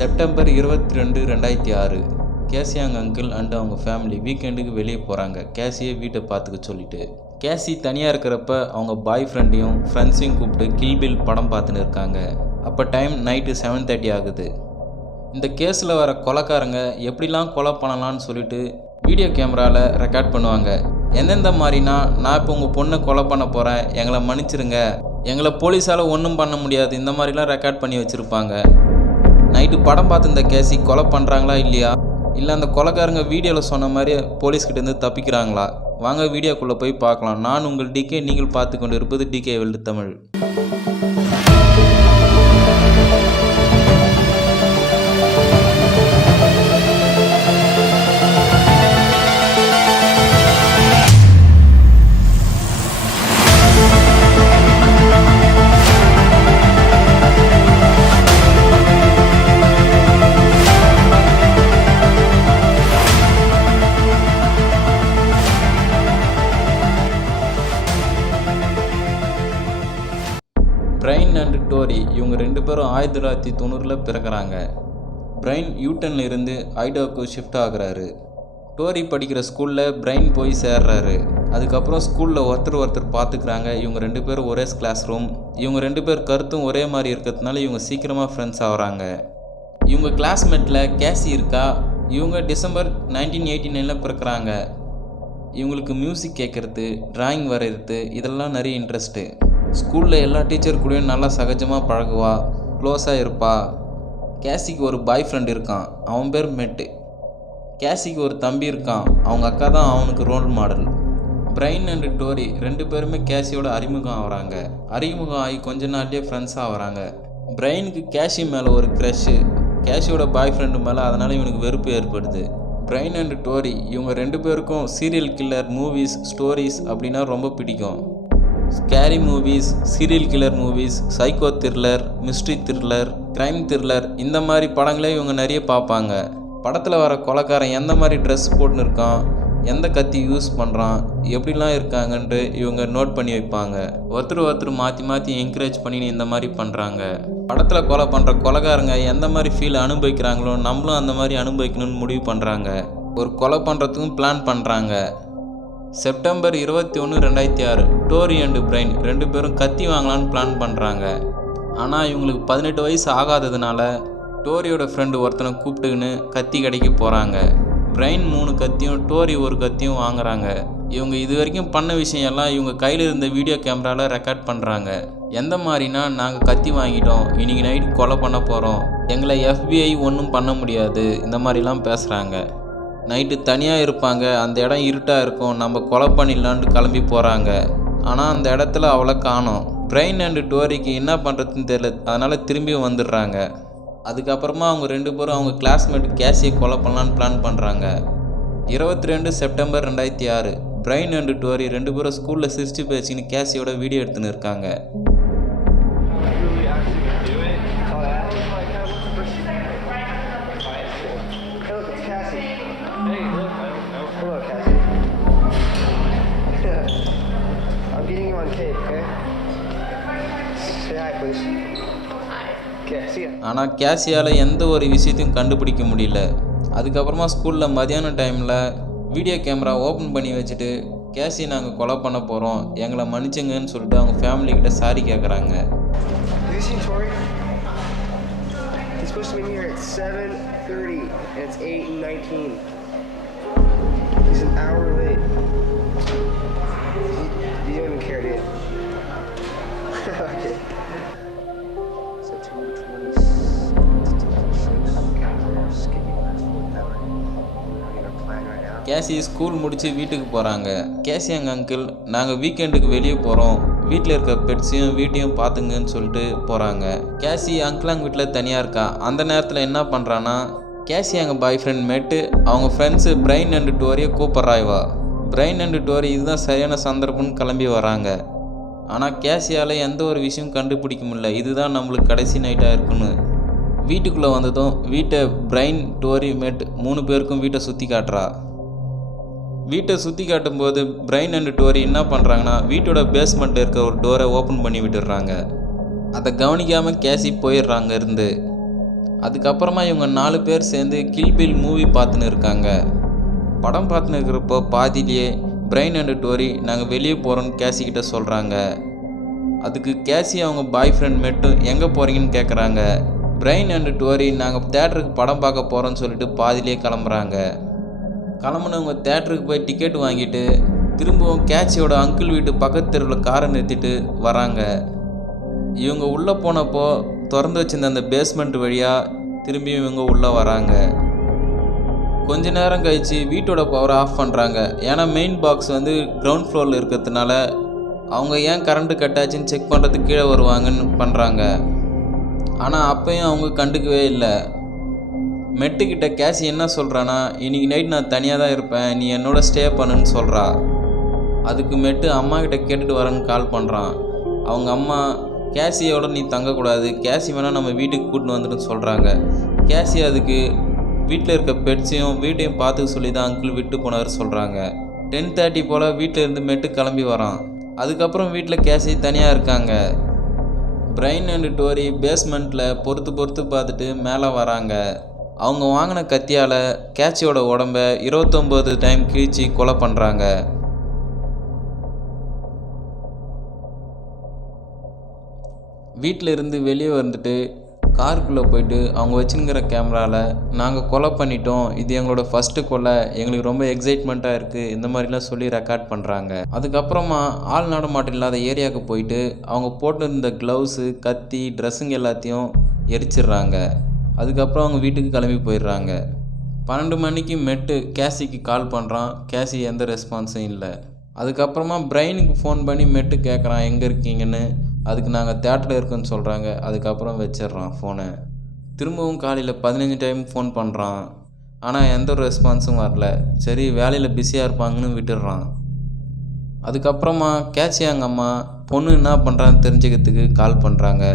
September 22, 2006 கேசியாங் uncle and அவங்க family வீக்கெண்டுக்கு வெளியே போகிறாங்க கேசியை வீட்டை பார்த்துக்க சொல்லிட்டு. கேசி தனியாக இருக்கிறப்ப அவங்க பாய் ஃப்ரெண்டையும் ஃப்ரெண்ட்ஸையும் கூப்பிட்டு கில்பில் படம் பார்த்துன்னு இருக்காங்க. அப்போ டைம் நைட்டு 7:30 ஆகுது. இந்த கேஸில் வர கொலைக்காரங்க எப்படிலாம் கொலை பண்ணலான்னு சொல்லிட்டு வீடியோ கேமராவில் ரெக்கார்ட் பண்ணுவாங்க. எந்தெந்த மாதிரினா, நான் இப்போ உங்கள் பொண்ணை கொலை பண்ண போகிறேன், எங்களை மன்னிச்சிருங்க, எங்களை போலீஸால் ஒன்றும் பண்ண முடியாது, இந்த மாதிரிலாம் ரெக்கார்ட் பண்ணி வச்சுருப்பாங்க. நைட்டு படம் பார்த்து இந்த கேசி கொலை பண்ணுறாங்களா இல்லையா, இல்லை அந்த கொலைக்காரங்க வீடியோவில் சொன்ன மாதிரி போலீஸ்கிட்டேருந்து தப்பிக்கிறாங்களா? வாங்க வீடியோக்குள்ளே போய் பார்க்கலாம். நான் உங்கள் டிகே, நீங்கள் பார்த்து கொண்டு இருப்பது DK world Tamil. Brian and Dory இவங்க 2 பேரும் 1990 பிறக்கிறாங்க. பிரைன் யூட்டனில் இருந்து ஐடாவுக்கு ஷிஃப்ட் ஆகுறாரு. டோரி படிக்கிற ஸ்கூலில் பிரைன் போய் சேர்றாரு. அதுக்கப்புறம் ஸ்கூலில் ஒருத்தர் பார்த்துக்கிறாங்க. இவங்க 2 பேரும் ஒரே கிளாஸ் ரூம். இவங்க 2 பேர் கருத்தும் ஒரே மாதிரி இருக்கிறதுனால இவங்க சீக்கிரமாக ஃப்ரெண்ட்ஸ் ஆகிறாங்க. இவங்க கிளாஸ்மேட்டில் கேசி இருக்கா. இவங்க டிசம்பர் 1989 பிறக்கிறாங்க. இவங்களுக்கு மியூசிக் கேட்குறது, டிராயிங் வரைகிறது, இதெல்லாம் நிறைய இன்ட்ரெஸ்ட்டு. ஸ்கூலில் எல்லா டீச்சர் கூடயும் நல்லா சகஜமாக பழகுவா, க்ளோஸாக இருப்பா. கேசிக்கு ஒரு பாய் ஃப்ரெண்ட் இருக்கான், அவன் பேர் மெட்டு. கேசிக்கு ஒரு தம்பி இருக்கான், அவங்க அக்கா தான் அவனுக்கு role model. Brian and Dory 2 பேருமே கேசியோட அறிமுகம் ஆகிறாங்க. அறிமுகம் ஆகி கொஞ்ச நாள்லேயே ஃப்ரெண்ட்ஸாக ஆகிறாங்க. பிரைனுக்கு கேசி மேலே ஒரு க்ரஷ்ஷு, கேசியோட பாய் ஃப்ரெண்டு மேலே, அதனால் இவனுக்கு வெறுப்பு ஏற்படுது. பிரைன் அண்ட் டோரி இவங்க 2 பேருக்கும் சீரியல் கில்லர் மூவிஸ், ஸ்டோரிஸ் அப்படின்னா ரொம்ப பிடிக்கும். Scary movies, serial killer movies, psycho thriller, mystery thriller, crime thriller, இந்த மாதிரி படங்களே இவங்க நிறைய பார்ப்பாங்க. படத்தில் வர கொலைக்காரன் எந்த மாதிரி ட்ரெஸ் போட்டுன்னு இருக்கான், எந்த கத்தி யூஸ் பண்ணுறான், எப்படிலாம் இருக்காங்கன்ட்டு இவங்க நோட் பண்ணி வைப்பாங்க. ஒருத்தர் மாற்றி என்கரேஜ் பண்ணி இந்த மாதிரி பண்ணுறாங்க. படத்தில் கொலை பண்ணுற கொலைக்காரங்க எந்த மாதிரி ஃபீல் அனுபவிக்கிறாங்களோ நம்மளும் அந்த மாதிரி அனுபவிக்கணும்னு முடிவு பண்ணுறாங்க. ஒரு கொலை பண்ணுறதுக்கும் பிளான் பண்ணுறாங்க. செப்டம்பர் 21, 2006 டோரி அண்டு பிரைன் 2 பேரும் கத்தி வாங்கலான்னு பிளான் பண்ணுறாங்க. ஆனால் இவங்களுக்கு 18 வயசு ஆகாததுனால டோரியோட ஃப்ரெண்டு ஒருத்தனை கூப்பிட்டுக்கின்னு கத்தி கடைக்கு போகிறாங்க. பிரைன் 3 கத்தியும் டோரி 1 கத்தியும் வாங்குறாங்க. இவங்க இது வரைக்கும் பண்ண விஷயம்லாம் இவங்க கையில் இருந்த வீடியோ கேமராவில் ரெக்கார்ட் பண்ணுறாங்க. எந்த மாதிரினா, நாங்கள் கத்தி வாங்கிட்டோம், இன்றைக்கி நைட் கொலை பண்ண போகிறோம், எங்களை FBI ஒன்றும் பண்ண முடியாது, இந்த மாதிரிலாம் பேசுகிறாங்க. நைட்டு தனியாக இருப்பாங்க. அந்த இடம் இருட்டாக இருக்கும், நம்ம கொலை பண்ணிடலான்ட்டு கிளம்பி போகிறாங்க. ஆனால் அந்த இடத்துல அவளை காணோம். பிரைன் அண்டு டோரிக்கு என்ன பண்ணுறதுன்னு தெரியல, அதனால் திரும்பி வந்துடுறாங்க. அதுக்கப்புறமா அவங்க 2 பேரும் அவங்க கிளாஸ்மேட் கேசியை கொலை பண்ணலான்னு பிளான் பண்ணுறாங்க. 22 செப்டம்பர் 2006 பிரைன் அண்டு டோரி 2 பேரும் ஸ்கூலில் சிரிச்சு பேசின்னு கேசியோட வீடியோ எடுத்துன்னு இருக்காங்க. ஆனால் கேசியால் எந்த ஒரு விஷயத்தையும் கண்டுபிடிக்க முடியல. அதுக்கப்புறமா ஸ்கூலில் மதியான டைமில் வீடியோ கேமரா ஓப்பன் பண்ணி வச்சுட்டு கேசி நாங்கள் கொலை பண்ண போகிறோம், எங்களை மன்னிச்சுங்கன்னு சொல்லிட்டு அவங்க ஃபேமிலிக்கிட்ட சாரி கேட்குறாங்க. கேசி ஸ்கூல் முடித்து வீட்டுக்கு போகிறாங்க. கேசியாங் அங்கிள், நாங்கள் வீக்கெண்டுக்கு வெளியே போகிறோம், வீட்டில் இருக்க பெட்ஸையும் வீட்டையும் பார்த்துங்கன்னு சொல்லிட்டு போகிறாங்க. கேசி அங்கிளாங்க வீட்டில் தனியாக இருக்கா. அந்த நேரத்தில் என்ன பண்ணுறான்னா, கேசியாங்க பாய் ஃப்ரெண்ட் மெட்டு அவங்க ஃப்ரெண்ட்ஸு பிரைன் அண்டு டோரியை கூப்பிட்றாய்வா. பிரைன் அண்டு டோரி இதுதான் சரியான சந்தர்ப்பம்னு கிளம்பி வராங்க. ஆனால் கேசியால் எந்த ஒரு விஷயம் கண்டுபிடிக்க முடியல, இதுதான் நம்மளுக்கு கடைசி நைட்டாக இருக்குன்னு. வீட்டுக்குள்ளே வந்ததும் வீட்டை பிரைன், டோரி, மெட் 3 பேருக்கும் வீட்டை சுற்றி காட்டுறா. வீட்டை சுற்றி காட்டும்போது பிரைன் அண்ட் டோரி என்ன பண்ணுறாங்கன்னா, வீட்டோட பேஸ்மெண்ட்டில் இருக்க ஒரு டோரை ஓப்பன் பண்ணி விட்டுடுறாங்க. அதை கவனிக்காமல் கேசி போயிடுறாங்க இருந்து. அதுக்கப்புறமா இவங்க 4 பேர் சேர்ந்து கில் பில் மூவி பார்த்துன்னு இருக்காங்க. படம் பார்த்துன்னு இருக்கிறப்போ பாதியிலேயே பிரைன் அண்ட் டோரி நாங்கள் வெளியே போகிறோன்னு கேசி கிட்ட சொல்கிறாங்க. அதுக்கு கேசி அவங்க பாய் ஃப்ரெண்ட் மெட்டும் எங்கே போகிறீங்கன்னு கேட்குறாங்க. பிரைன் அண்ட் டோரி நாங்கள் தேட்டருக்கு படம் பார்க்க போகிறோன்னு சொல்லிட்டு பாதியிலே கிளம்புறாங்க. கிளம்புனவங்க தேட்டருக்கு போய் டிக்கெட் வாங்கிட்டு திரும்பவும் கேச்சியோட அங்கிள் வீட்டு பக்கத்து தெருவில் காரை நிறுத்திட்டு வராங்க. இவங்க உள்ளே போனப்போ திறந்து வச்சிருந்த அந்த பேஸ்மெண்ட் வழியாக திரும்பியும் இவங்க உள்ளே வராங்க. கொஞ்ச நேரம் கழித்து வீட்டோட பவரை ஆஃப் பண்ணுறாங்க. ஏன்னா மெயின் பாக்ஸ் வந்து கிரவுண்ட் ஃப்ளோரில் இருக்கிறதுனால அவங்க ஏன் கரண்ட்டு கட் ஆச்சுன்னு செக் பண்ணுறதுக்கு கீழே வருவாங்கன்னு பண்ணுறாங்க. ஆனால் அப்பையும் அவங்க கண்டுக்கவே இல்லை. மெட்டுக்கிட்ட கேசி என்ன சொல்கிறான்னா, இன்றைக்கி நைட் நான் தனியாக தான் இருப்பேன், நீ என்னோட ஸ்டே பண்ணுன்னு சொல்கிறா. அதுக்கு மெட்டு அம்மா கிட்ட கேட்டுட்டு வரேன்னு கால் பண்ணுறான். அவங்க அம்மா கேசியோட நீ தங்கக்கூடாது, கேசி வேணால் நம்ம வீட்டுக்கு கூட்டின்னு வந்துட்டு சொல்கிறாங்க. கேசி அதுக்கு வீட்டில் இருக்க பெட்ஸையும் வீட்டையும் பார்த்துக்க சொல்லி தான் அங்கிள் விட்டு போனார் சொல்கிறாங்க. 10:30 போல் வீட்டில் இருந்து மெட்டு கிளம்பி வரான். அதுக்கப்புறம் வீட்டில் கேசி தனியாக இருக்காங்க. பிரைன் அண்ட் டோரி பேஸ்மெண்ட்டில் பொறுத்து பார்த்துட்டு மேலே வராங்க. அவங்க வாங்கின கத்தியால் கேச்சியோட உடம்ப 29 டைம் கிழிச்சு கொலை பண்ணுறாங்க. வீட்டில் இருந்து வெளியே வந்துட்டு காருக்குள்ளே போயிட்டு அவங்க வச்சுங்கிற கேமராவில் நாங்கள் கொலை பண்ணிட்டோம், இது எங்களோட ஃபஸ்ட்டு கொலை, எங்களுக்கு ரொம்ப எக்ஸைட்மெண்ட்டாக இருக்குது, இந்த மாதிரிலாம் சொல்லி ரெக்கார்ட் பண்ணுறாங்க. அதுக்கப்புறமா ஆள் நடமாட்டம் இல்லாத ஏரியாவுக்கு போயிட்டு அவங்க போட்டிருந்த க்ளவுஸு, கத்தி, ட்ரெஸ்ஸுங்க எல்லாத்தையும் எரிச்சிடுறாங்க. அதுக்கப்புறம் அவங்க வீட்டுக்கு கிளம்பி போயிடுறாங்க. 12 மணிக்கு மெட்டு கேசிக்கு கால் பண்ணுறான். கேசி எந்த ரெஸ்பான்ஸும் இல்லை. அதுக்கப்புறமா பிரைனுக்கு ஃபோன் பண்ணி மெட்டு கேட்குறான் எங்கே இருக்கீங்கன்னு. அதுக்கு நாங்கள் தேட்டரில் இருக்கோன்னு சொல்கிறாங்க. அதுக்கப்புறம் வச்சிடுறான் ஃபோனை. திரும்பவும் காலையில் 15 டைம் ஃபோன் பண்ணுறான். ஆனால் எந்த ஒரு ரெஸ்பான்ஸும் வரல. சரி வேலையில் பிஸியாக இருப்பாங்கன்னு விட்டுடுறான். அதுக்கப்புறமா கேசி அவங்க அம்மா பொண்ணு என்ன பண்ணுறான்னு தெரிஞ்சுக்கிறதுக்கு கால் பண்ணுறாங்க.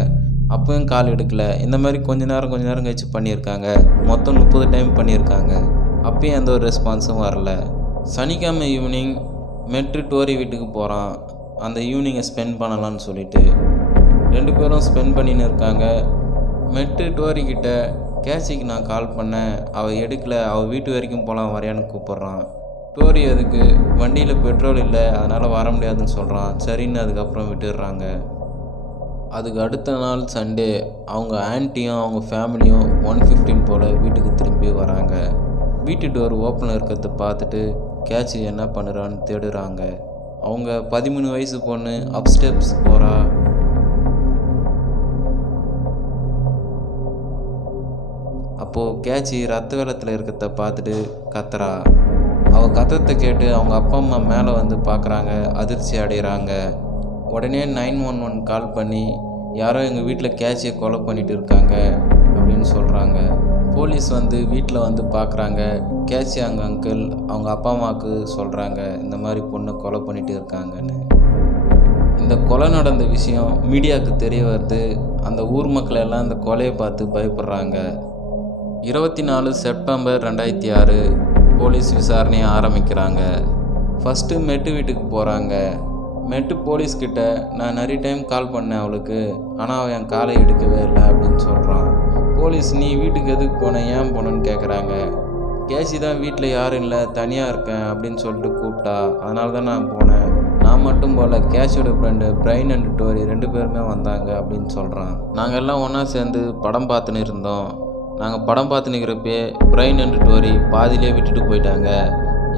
அப்பவும் கால் எடுக்கலை. இந்த மாதிரி கொஞ்ச நேரம் கழிச்சு பண்ணியிருக்காங்க. மொத்தம் 30 டைம் பண்ணியிருக்காங்க. அப்பயும் எந்த ஒரு ரெஸ்பான்ஸும் வரல. சனிக்கிழமை ஈவினிங் மெட்டு டோரி வீட்டுக்கு போகிறான். அந்த ஈவினிங்கை ஸ்பெண்ட் பண்ணலான்னு சொல்லிட்டு 2 பேரும் ஸ்பெண்ட் பண்ணின்னு இருக்காங்க. மெட்டு டோரிக்கிட்ட கேசிக்கு நான் கால் பண்ணேன், அவள் எடுக்கலை, அவள் வீட்டு வரைக்கும் போகலாம் வரையான்னு கூப்பிட்றான். டோரி அதுக்கு வண்டியில் பெட்ரோல் இல்லை, அதனால் வர முடியாதுன்னு சொல்கிறான். சரின்னு அதுக்கப்புறம் விட்டுடுறாங்க. அதுக்கு அடுத்த நாள் சண்டே அவங்க ஆன்ட்டியும் அவங்க ஃபேமிலியும் 1:15 போல் வீட்டுக்கு திரும்பி வராங்க. வீட்டு டோர் ஓப்பனில் இருக்கிறத பார்த்துட்டு கேட்சி என்ன பண்ணுறான்னு தேடுறாங்க. அவங்க 13 வயசு பொண்ணு அப்ஸ்டெப்ஸ் போகிறா. அப்போது கேட்சி ரத்த வெள்ளத்தில் இருக்கிறத பார்த்துட்டு கத்துறா. அவள் கத்துறதை கேட்டு அவங்க அப்பா அம்மா மேலே வந்து பார்க்குறாங்க. அதிர்ச்சி அடைகிறாங்க. உடனே 911 கால் பண்ணி யாரோ எங்கள் வீட்டில் கேட்சியை கொலை பண்ணிட்டு இருக்காங்க அப்படின்னு சொல்கிறாங்க. போலீஸ் வந்து வீட்டில் வந்து பார்க்குறாங்க. கேட்சி அவங்க அங்கிள் அவங்க அப்பா அம்மாவுக்கு சொல்கிறாங்க இந்த மாதிரி பொண்ணை கொலை பண்ணிட்டு இருக்காங்கன்னு. இந்த கொலை நடந்த விஷயம் மீடியாவுக்கு தெரிய வருது. அந்த ஊர் மக்கள் எல்லாம் இந்த கொலையை பார்த்து பயப்படுறாங்க. 24 செப்டம்பர் 2006 போலீஸ் விசாரணையை ஆரம்பிக்கிறாங்க. ஃபஸ்ட்டு மெட்டு வீட்டுக்கு போகிறாங்க. மெட்டு போலீஸ்கிட்ட நான் நிறைய டைம் கால் பண்ணேன் அவளுக்கு, ஆனால் அவள் என் காலை எடுக்கவே இல்லை அப்படின்னு சொல்கிறான். போலீஸ் நீ வீட்டுக்கு எதுக்கு போனேன், ஏன் போனேன்னு கேட்குறாங்க. கேசி தான் வீட்டில் யாரும் இல்லை, தனியாக இருக்கேன் அப்படின்னு சொல்லிட்டு கூப்பிட்டா, அதனால தான் நான் போனேன். நான் மட்டும் போல, கேஷோட ஃப்ரெண்டு பிரைன் அண்ட் டோரி 2 பேருமே வந்தாங்க அப்படின்னு சொல்கிறான். நாங்கள் எல்லாம் ஒன்றா சேர்ந்து படம் பார்த்துன்னு இருந்தோம். நாங்கள் படம் பார்த்துன்னு இருக்கிறப்பே பிரைன் அண்ட் டோரி பாதியிலே விட்டுட்டு போயிட்டாங்க.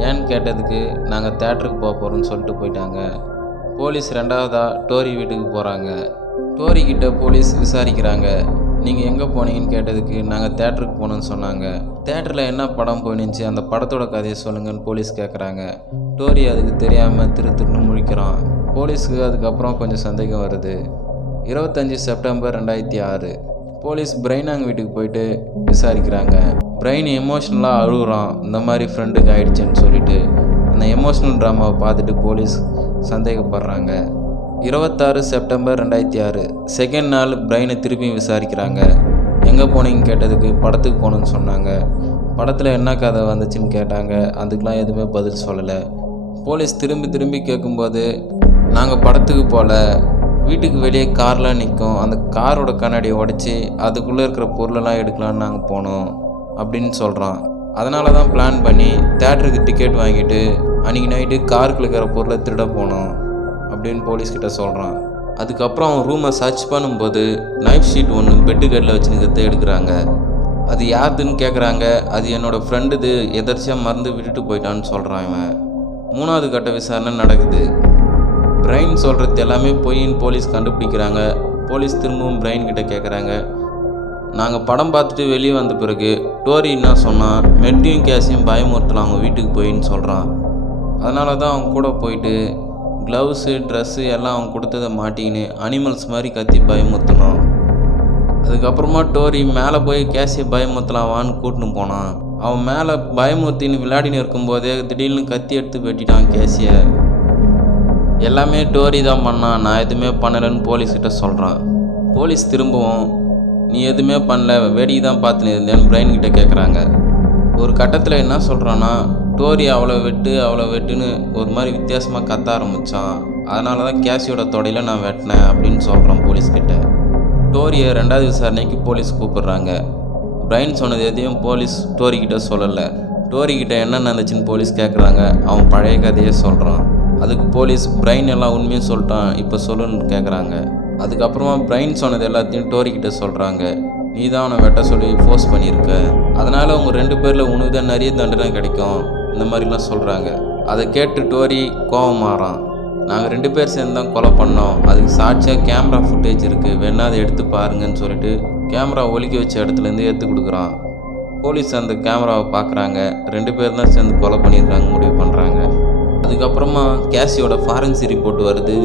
ஏன்னு கேட்டதுக்கு நாங்கள் தேட்டருக்கு போக போகிறோன்னு சொல்லிட்டு போயிட்டாங்க. போலீஸ் 2வதாக டோரி வீட்டுக்கு போகிறாங்க. டோரிக்கிட்ட போலீஸ் விசாரிக்கிறாங்க. நீங்கள் எங்கே போனீங்கன்னு கேட்டதுக்கு நாங்கள் தேட்டருக்கு போனோன்னு சொன்னாங்க. தேட்டரில் என்ன படம் போயினுச்சு, அந்த படத்தோட கதையை சொல்லுங்கன்னு போலீஸ் கேட்குறாங்க. டோரி அதுக்கு தெரியாமல் திருன்னு முழிக்கிறான். போலீஸுக்கு அதுக்கப்புறம் கொஞ்சம் சந்தேகம் வருது. 25 செப்டம்பர் 2006 போலீஸ் பிரைன் அவங்க வீட்டுக்கு போயிட்டு விசாரிக்கிறாங்க. பிரைன் எமோஷ்னலாக அழுகுறான், இந்த மாதிரி ஃப்ரெண்டுக்கு ஆயிடுச்சுன்னு சொல்லிட்டு. அந்த எமோஷ்னல் ட்ராமாவை பார்த்துட்டு போலீஸ் சந்தேகப்படுறாங்க. 26 செப்டம்பர் 2006 செகண்ட் நாள் பிரைனை திருப்பி விசாரிக்கிறாங்க. எங்கே போனீங்கன்னு கேட்டதுக்கு படத்துக்கு போகணுன்னு சொன்னாங்க. படத்தில் என்ன கதை வந்துச்சுன்னு கேட்டாங்க. அதுக்கெலாம் எதுவுமே பதில் சொல்லலை. போலீஸ் திரும்பி கேட்கும்போது நாங்கள் படத்துக்கு போகல, வீட்டுக்கு வெளியே கார்லாம் நிற்கும். அந்த காரோட கண்ணாடியை உடச்சி அதுக்குள்ளே இருக்கிற பொருளெல்லாம் எடுக்கலான்னு நாங்கள் போனோம் அப்படின்னு சொல்கிறான். அதனால தான் பிளான் பண்ணி தேட்டருக்கு டிக்கெட் வாங்கிட்டு அன்றைக்கி நைட்டு காருக்குள்ள இருக்கிற பொருளை திருட போனோம் அப்படின்னு போலீஸ்கிட்ட சொல்கிறான். அதுக்கப்புறம் அவன் ரூமை சர்ச் பண்ணும்போது நைஃப் ஷீட் ஒன்று பெட்டுக்கட்டில் வச்சுருக்கிறத எடுக்கிறாங்க. அது யாருதுன்னு கேட்குறாங்க. அது என்னோடய ஃப்ரெண்டுது, எதர்ச்சியாக மறந்து விட்டுட்டு போயிட்டான்னு சொல்கிறான் இவன். 3வது கட்ட விசாரணை நடக்குது. பிரைன் சொல்கிறது எல்லாமே பொய்ன்னு போலீஸ் கண்டுபிடிக்கிறாங்க. போலீஸ் திரும்பவும் பிரைன் கிட்ட கேட்குறாங்க. நாங்கள் படம் பார்த்துட்டு வெளியே வந்த பிறகு டோரி என்ன சொன்னான், மெட்டியும் கேஸையும் பயமுறுத்தலாம் அவங்க வீட்டுக்கு போயின்னு சொல்கிறான். அதனால தான் அவங்க கூட போயிட்டு க்ளவுஸு ட்ரெஸ்ஸு எல்லாம் அவங்க கொடுத்ததை மாட்டிக்கின்னு அனிமல்ஸ் மாதிரி கத்தி பயமுறுத்தணும். அதுக்கப்புறமா டோரி மேலே போய் கேஸியை பயமுறுத்தலாம் வான்னு கூட்டின்னு போனான். அவன் மேலே பயமுறுத்தின்னு விளையாடின்னு இருக்கும்போதே திடீர்னு கத்தி எடுத்து வெட்டிட்டான் கேஸியை. எல்லாமே டோரி தான் பண்ணான், நான் எதுவுமே பண்ணலைன்னு போலீஸ்கிட்ட சொல்கிறான். போலீஸ் திரும்பவும் நீ எதுவுமே பண்ணல, வேடிக்கை தான் பார்த்துன்னு இருந்தேன்னு பிரைன் கிட்ட கேட்குறாங்க. ஒரு கட்டத்தில் என்ன சொல்கிறான்னா, டோரி அவ்வளோ வெட்டுன்னு ஒரு மாதிரி வித்தியாசமாக கத்த ஆரம்பித்தான். அதனால தான் கேஸியோட தொடையில் நான் வெட்டினேன் அப்படின்னு சொல்கிறான் போலீஸ்கிட்ட. டோரியை 2வது விசாரணைக்கு போலீஸ் கூப்பிடுறாங்க. பிரைன் சொன்னது எதையும் போலீஸ் டோரிக்கிட்ட சொல்லலை. டோரிக்கிட்ட என்ன நடந்துச்சுன்னு போலீஸ் கேட்குறாங்க. அவன் பழைய கதையே சொல்கிறான். அதுக்கு போலீஸ் பிரைன் எல்லாம் உண்மையும் சொல்லிட்டான், இப்போ சொல்லுன்னு கேட்குறாங்க. அதுக்கப்புறமா பிரைன் சொன்னது எல்லாத்தையும் டோரிக்கிட்ட சொல்கிறாங்க. நீ தான் அவனை வெட்ட சொல்லி ஃபோர்ஸ் பண்ணியிருக்க, அதனால் அவங்க 2 பேரில் உனக்கு தான் நிறைய தண்டனை கிடைக்கும், இந்த மாதிரிலாம் சொல்கிறாங்க. அதை கேட்டு டோரி கோபம் மாறான். நாங்கள் 2 பேர் சேர்ந்து தான் கொலை பண்ணோம், அதுக்கு சாட்சியாக கேமரா ஃபுட்டேஜ் இருக்குது, வேணா அதை எடுத்து பாருங்கன்னு சொல்லிட்டு கேமரா ஒலிக்க வச்ச இடத்துலேருந்து எடுத்து கொடுக்குறான். போலீஸ் அந்த கேமராவை பார்க்குறாங்க. 2 பேர் தான் சேர்ந்து கொலை பண்ணியிருக்காங்க முடிவு பண்ணுறாங்க. அதுக்கப்புறமா கேஸியோட ஃபாரன்சி ரிப்போர்ட் வருது.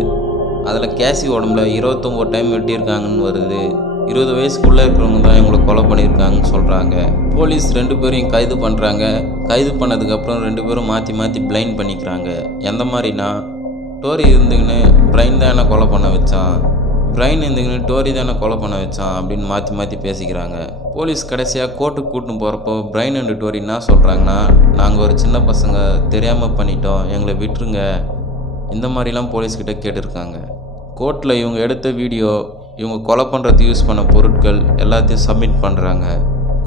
அதில் கேஸி உடம்புல 29 டைம் வெட்டியிருக்காங்கன்னு வருது. 20 வயசுக்குள்ளே இருக்கிறவங்க தான் இவங்களை கொலை பண்ணியிருக்காங்கன்னு சொல்கிறாங்க. போலீஸ் 2 பேரையும் கைது பண்ணுறாங்க. கைது பண்ணதுக்கப்புறம் 2 பேரும் மாற்றி பிளைண்ட் பண்ணிக்கிறாங்க. எந்த மாதிரினா, டோரி இருந்துக்கின்னு பிரைன் தான் என்ன கொலை பண்ண வச்சான், பிரைன் இருந்துக்கின்னு டோரி தான் என்ன கொலை பண்ண வச்சான் அப்படின்னு மாற்றி பேசிக்கிறாங்க. போலீஸ் கடைசியாக கோர்ட்டுக்கு கூட்டின்னு போகிறப்போ பிரைன் அண்ட் டோரி என்ன சொல்கிறாங்கன்னா, நாங்கள் ஒரு சின்ன பசங்க தெரியாமல் பண்ணிட்டோம், எங்களை விட்டுருங்க, இந்த மாதிரிலாம் போலீஸ்கிட்ட கேட்டிருக்காங்க. கோர்ட்டில் இவங்க எடுத்த வீடியோ, இவங்க கொலை பண்ணுறதுக்கு யூஸ் பண்ண பொருட்கள் எல்லாத்தையும் சப்மிட் பண்ணுறாங்க.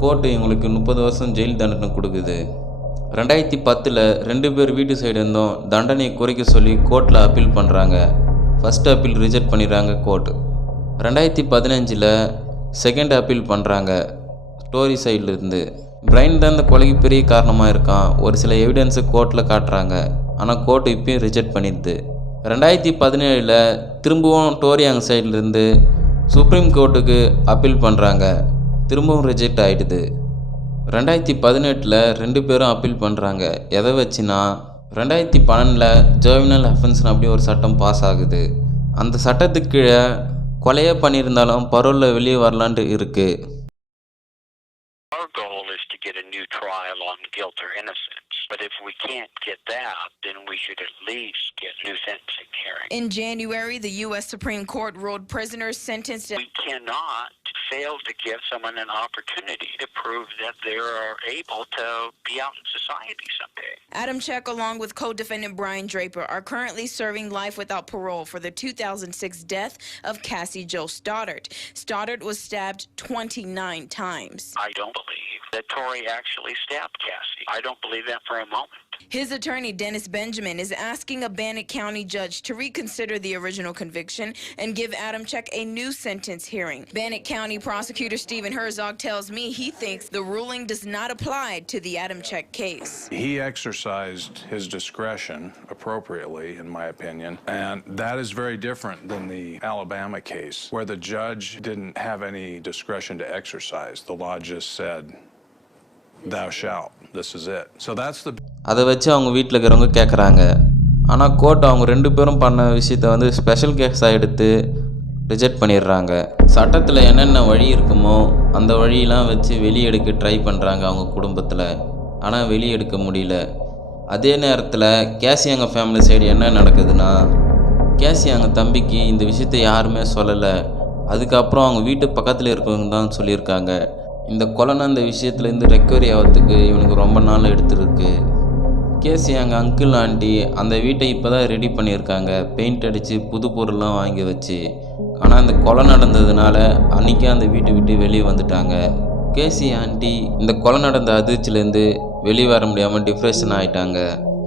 கோர்ட்டு இவங்களுக்கு 30 வருஷம் ஜெயில் தண்டனை கொடுக்குது. 2010 2 பேர் வீட்டு சைடு இருந்தும் தண்டனையை குறைக்க சொல்லி கோர்ட்டில் அப்பீல் பண்ணுறாங்க. ஃபஸ்ட் அப்பீல் ரிஜெக்ட் பண்ணிடுறாங்க கோர்ட்டு. 2015 செகண்ட் அப்பீல் பண்ணுறாங்க டோரி சைட்லேருந்து. பிரைன் தான் இந்த கொலைக்கு பெரிய காரணமாக இருக்கான், ஒரு சில எவிடன்ஸை கோர்ட்டில் காட்டுறாங்க. ஆனால் கோர்ட்டு இப்பயும் ரிஜெக்ட் பண்ணிடுது. 2017 திரும்பவும் டோரி அவங்க சைட்லேருந்து சுப்ரீம் கோர்ட்டுக்கு அப்பீல் பண்ணுறாங்க. திரும்பவும் ரிஜெக்ட் ஆகிடுது. 2018 2 பேரும் அப்பீல் பண்ணுறாங்க. எதை வச்சுன்னா, 2012 ஜுவெனல் அஃபென்ஸ்னு அப்படி ஒரு சட்டம் பாஸ் ஆகுது. அந்த சட்டத்துக்கு கீழே கொலையே பண்ணியிருந்தாலும் பரோலில் வெளியே வரலான்ட்டு இருக்குது. Our goal is to get a new trial on guilt or innocence. But if we can't get that, then we should at least get new sentencing hearing. In January, the U.S. Supreme Court ruled prisoners sentenced... We cannot fail to give someone an opportunity to prove that they are able to be out in society someday. Adam Check, along with co-defendant Brian Draper, are currently serving life without parole for the 2006 death of Cassie Jo Stoddart. Stoddart was stabbed 29 times. I don't believe that Tory actually stabbed Cassie. I don't believe that for a moment. His attorney, Dennis Benjamin, is asking a Bannock County judge to reconsider the original conviction and give Adam Check a new sentence hearing. Bannock County prosecutor Stephen Herzog tells me he thinks the ruling does not apply to the Adam Check case. He exercised his discretion appropriately, in my opinion, and that is very different than the Alabama case, where the judge didn't have any discretion to exercise. The law just said, thou shalt. This is it. So that's the... அதை வச்சு அவங்க வீட்டில் இருக்கிறவங்க கேட்குறாங்க. ஆனால் court அவங்க 2 பேரும் பண்ண விஷயத்தை ஸ்பெஷல் கேஸாக எடுத்து ரிஜெக்ட் பண்ணிடுறாங்க. சட்டத்தில் என்னென்ன வழி இருக்குமோ அந்த வழியெல்லாம் வச்சு வெளியெடுக்க ட்ரை பண்ணுறாங்க அவங்க குடும்பத்தில். ஆனால் வெளியெடுக்க முடியல. அதே நேரத்தில் கேசியாங்க ஃபேமிலி சைடு என்ன நடக்குதுன்னா, கேசியாங்க தம்பிக்கு இந்த விஷயத்தை யாருமே சொல்லலை. அதுக்கப்புறம் அவங்க வீட்டு பக்கத்தில் இருக்கவங்க தான் சொல்லியிருக்காங்க. இந்த கொலைனா இந்த விஷயத்துலேருந்து ரெக்கவரி ஆகிறதுக்கு இவனுக்கு ரொம்ப நாள் எடுத்துருக்கு. கேசி எங்கள் அங்கிள் ஆண்டி அந்த வீட்டை இப்போ தான் ரெடி பண்ணியிருக்காங்க, பெயிண்ட் அடித்து புது பொருள்லாம் வாங்கி வச்சு. ஆனால் இந்த கொலை நடந்ததுனால அன்றைக்கே அந்த வீட்டை விட்டு வெளியே வந்துட்டாங்க. கேசி ஆண்டி இந்த கொலை நடந்த அதிர்ச்சியிலேருந்து வெளியே வர முடியாமல் டிப்ரெஷன் ஆகிட்டாங்க.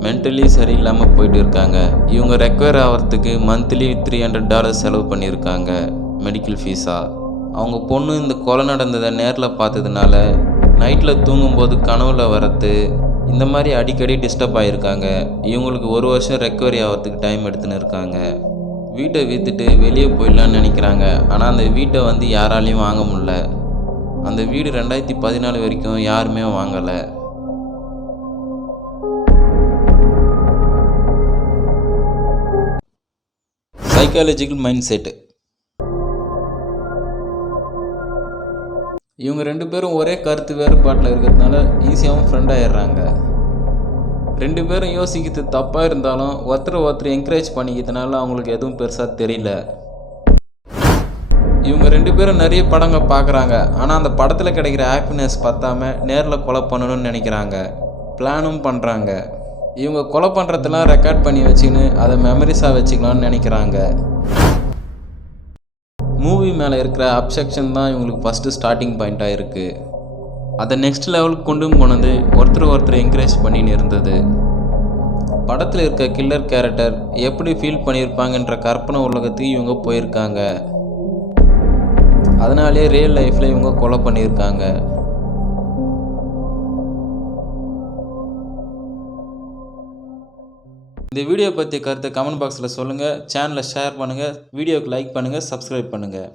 மென்டலி சரியில்லாமல் போயிட்டு இருக்காங்க. இவங்க ரெக்கவர் ஆகிறதுக்கு மந்த்லி $300 செலவு பண்ணியிருக்காங்க மெடிக்கல் ஃபீஸாக. அவங்க பொண்ணு இந்த கொலை நடந்ததை நேரில் பார்த்ததுனால நைட்டில் தூங்கும்போது கனவுல வரது இந்த மாதிரி அடிக்கடி டிஸ்டர்ப் ஆகியிருக்காங்க. இவங்களுக்கு 1 வருஷம் ரெக்கவரி ஆகிறதுக்கு டைம் எடுத்துன்னு இருக்காங்க. வீட்டை விற்றுட்டு வெளியே போயிடலான்னு நினைக்கிறாங்க. ஆனால் அந்த வீட்டை யாராலையும் வாங்க முடியல. அந்த வீடு 2014 வரைக்கும் யாருமே வாங்கலை. Psychological mind set. இவங்க 2 பேரும் ஒரே கருத்து வேறுபாட்டில் இருக்கிறதுனால ஈஸியாகவும் ஃப்ரெண்ட் ஆகிடுறாங்க. 2 பேரும் யோசிக்கிறது தப்பாக இருந்தாலும் ஒருத்தர் என்கரேஜ் பண்ணிக்கிறதுனால அவங்களுக்கு எதுவும் பெருசாக தெரியல. இவங்க 2 பேரும் நிறைய படங்கள் பார்க்குறாங்க. ஆனால் அந்த படத்தில் கிடைக்கிற ஹாப்பினஸ் பத்தாமல் நேரில் கொலை பண்ணணும்னு நினைக்கிறாங்க, பிளானும் பண்ணுறாங்க. இவங்க கொலை பண்ணுறதெல்லாம் ரெக்கார்ட் பண்ணி வச்சுக்கின்னு அதை மெமரிஸாக வச்சுக்கலாம்னு நினைக்கிறாங்க. மூவி மேலே இருக்கிற அப்செக்ஷன் தான் இவங்களுக்கு ஃபஸ்ட்டு ஸ்டார்டிங் பாயிண்ட்டாக இருக்குது. அதை நெக்ஸ்ட் லெவலுக்கு கொண்டு போனது ஒருத்தர் என்கரேஜ் பண்ணின்னு இருந்தது. படத்தில் இருக்க கில்லர் கேரக்டர் எப்படி ஃபீல் பண்ணியிருப்பாங்கன்ற கற்பனை உலகத்துக்கு இவங்க போயிருக்காங்க. அதனாலே ரியல் லைஃப்பில் இவங்க கொலை பண்ணியிருக்காங்க. இந்த வீடியோ பற்றி கருத்தை கமெண்ட் பாக்ஸில் சொல்லுங்கள். சேனலை ஷேர் பண்ணுங்கள், வீடியோவுக்கு லைக் பண்ணுங்கள், சப்ஸ்கிரைப் பண்ணுங்கள்.